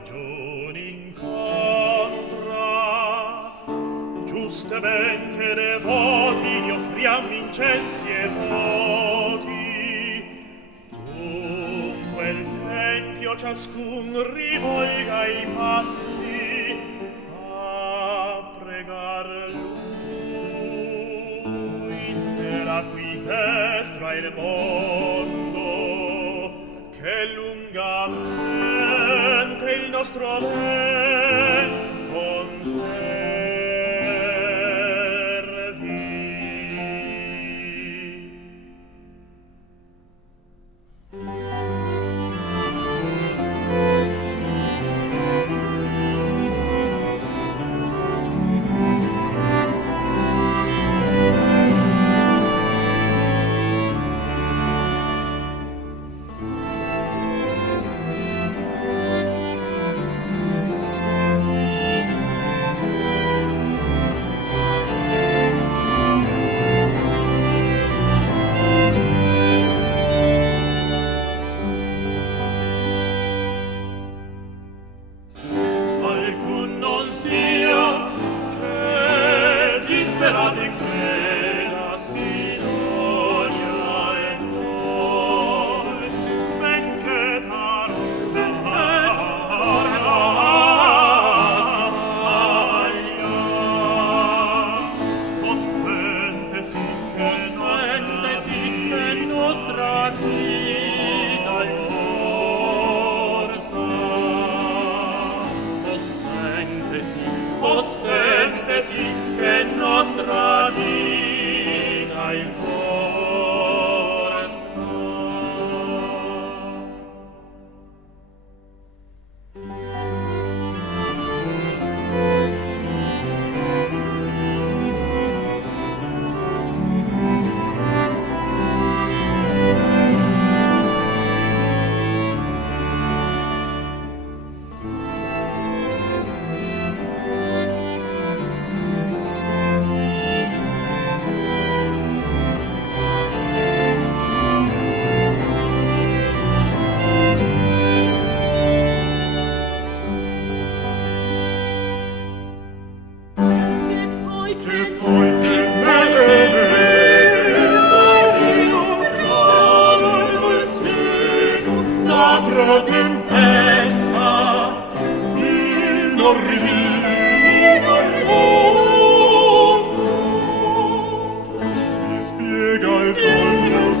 ragion incontra, giuste ben che devoti gli offriam incensi e voti. Dunque il tempio ciascun rivolga i passi a pregar lui, nella cui destra il mondo che lungamente il nostro ben conservi. Alcun non sia che disperati creda si doglia e noi, benché tarda s'assaglia, possente sì che nostra vita è forza. Possente sì che nostra vita in forza. Che poi che ladro tempesta in orribile mi spiega il sogno